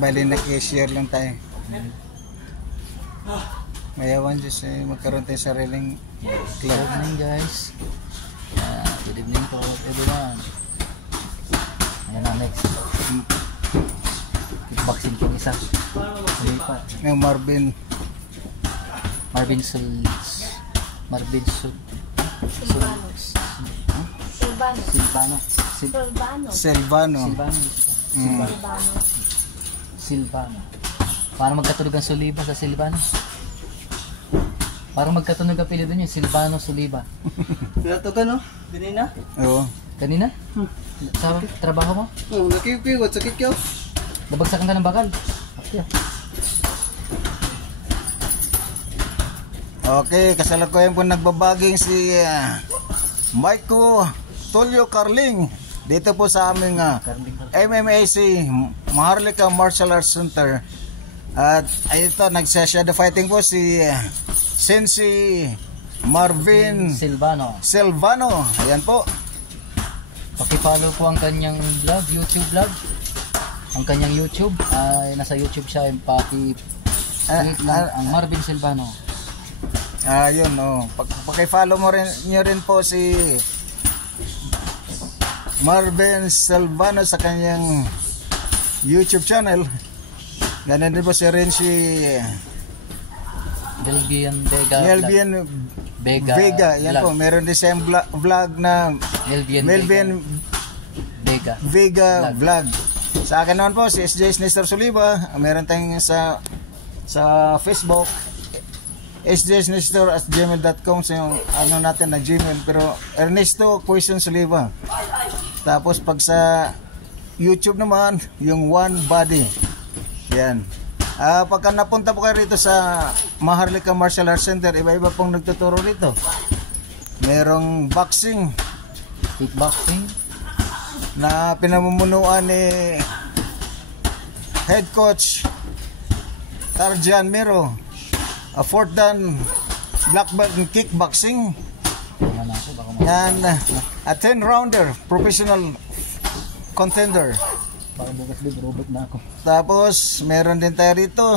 Bali nag-share lang tayo. Mayawan Diyos magkaroon tayo sariling club. Good evening guys. Good evening to everyone. Ayan na next. Kickboxing ko isa. Sulipat. Yung Marvin Silvano. Para magkatunog ang Suliba sa Silvano. Para magkatunog ang apelyido niyo, Silvano Suliba. Kaya ito ka no? Kanina? Oo. Kanina? Sa trabaho mo? Oo, nakikiwat, sakit ka. Nabagsakan ka ng bakal. Okay. Okay, kasalukuyan po nagbabaging si Maiko Tulio Carling dito po sa aming MMAC Maharlika Martial Arts Center. At ito, nagsha-shadow fighting po si Sensei Marvin Silvano. Ayan po. Paki-follow po ang kanyang vlog, YouTube vlog. Ang kanyang YouTube ay nasa YouTube siya, yung paki-click lang ang Marvin Silvano. Ayun, paki-follow mo rin niyo rin po si Marvin Silvano sa kanyang YouTube channel. Ganun din po si Delvian Vega. Yan po, meron din siyang vlog na Melvin Vega vlog. Sa akin naman po si SJ Nestor Suliba. Meron tayong sa Facebook sjnestor@gmail.com sa yung ano natin na Gmail, pero Ernesto Poison Suliba. Tapos pag sa YouTube naman yung One Body. Yan. Pagka napunta po kayo rito sa Maharlika Martial Arts Center, iba-iba pong nagtuturo rito. Merong boxing, kickboxing na pinamumunuan ni Head Coach Tarjan Miro, a fourth dan black belt in kickboxing, and a 10-rounder professional contender. Tapos meron din tayo rito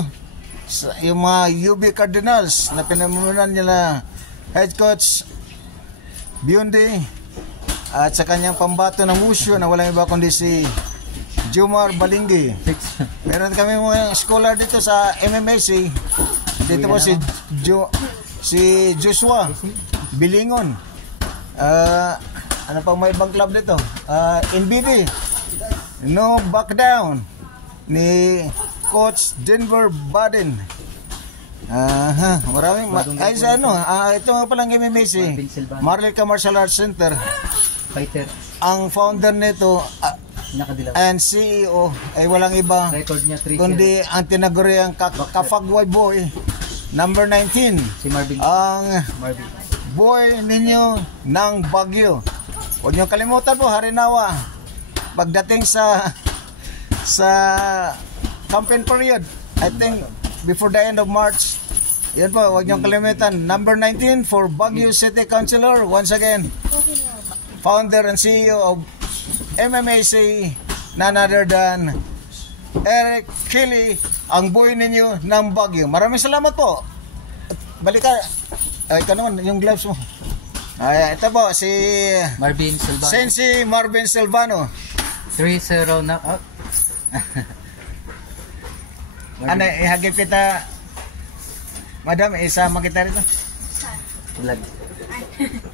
yung mga UB Cardinals na pinamumunan nila Head Coach Biondi at sa kanyang pambato ng Wushu na walang iba kundi si Jomar Balinggi. Meron kami mga scholar dito sa MMAC. Dito po si Joshua Bilingon. Ano pa may ibang club dito? NBB No Back Down ni Coach Denver Baden. Maraming ay sa ito nga palang MMAC Maharlika Martial Arts Center. Fighter. Ang founder nito and CEO ay walang iba kundi ang tinaguriang Kafagway Boy number 19, si Marvin. Ang boy ninyo ng Baguio. Huwag niyo kalimutan po, Harinawa. Pagdating sa campaign period, I think before the end of March, yan po, huwag niyo kalimutan. Number 19 for Baguio City Councilor. Once again, founder and CEO of MMAC, none other than Eric Kelly, ang boy ninyo ng Baguio. Maraming salamat po. Balik ka. Ikaw naman, yung gloves mo. Ito po, si Marvin Silvano. Sensei Marvin Silvano. 3-0 knockout. Ano, ihagip kita. Madam, isama kita rito. Vlog.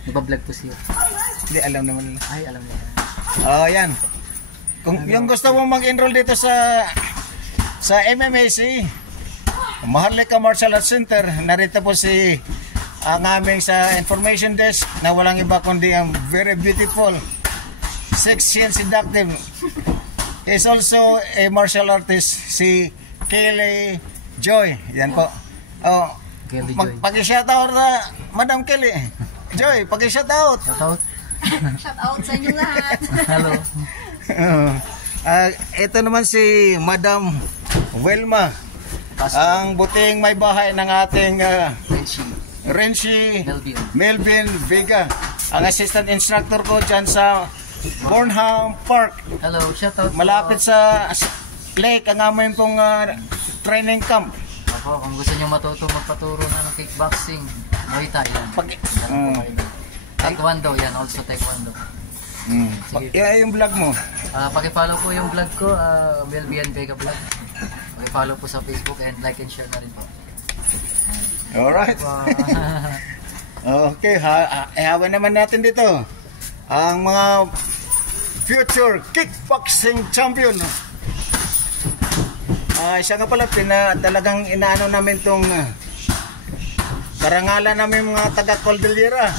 Nagpa-vlog po siya. Hindi, alam naman nila. Ay, alam niya. Yan. Kung yung gusto mong mag-enroll dito sa MMAC, Maharlika Martial Arts Center, narito po ang aming sa information desk na walang iba kundi ang very beautiful, sexy and seductive. Is also a martial artist, si Kelly Joy. Yan po. Pag-shoutout na Madam Kelly. Joy, pag-shoutout. Shoutout. Shoutout sa inyo lahat. Hello. Ito naman si Madam Welma, ang buting may bahay ng ating Renshi Melvin Vega, ang assistant instructor ko dyan sa Bornham Park. Hello, shoutout. Malapit sa Lake, ang amin pong training camp. Opo, kung gusto nyo magpaturo ng kickboxing, Muay Thai yan. Taekwondo yan, also Taekwondo. Yung vlog mo. Pakipollow po yung vlog ko, Melvian Vega Vlog. Pakipollow po sa Facebook and like and share na rin po. Alright. Okay, ihawan naman natin dito ang mga future kickboxing champion. Siya nga pala, talagang inaano namin itong karangalan namin mga taga Cordillera.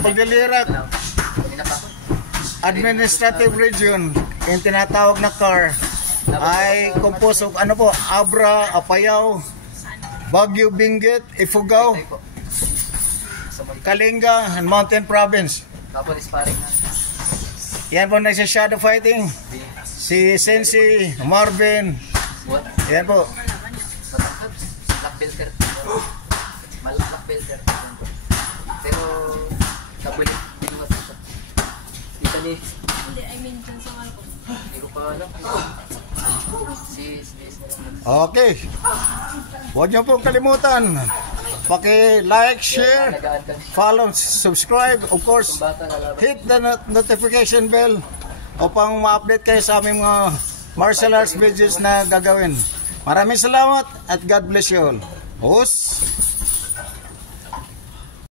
Cordillera Administrative Region, yung tinatawag na CAR, ay composed of Abra, Apayao, Baguio, Benguet, Ifugao, Kalinga, and Mountain Province. Tapos sparring na. Yan po nagsha-shadow fighting. Si Sensi, Marvin. What? Yan po. Black belter. Black belter. Pero kabulit din mo ito. Ito ni. Hindi, I mean, dyan sa Marco. Hindi ko pa alam. Okay. Huwag niyo pong kalimutan. Paki-like, share, follow, subscribe. Of course, hit the notification bell upang ma-update kayo sa aming mga martial arts videos na gagawin. Maraming salamat at God bless you all. Hus!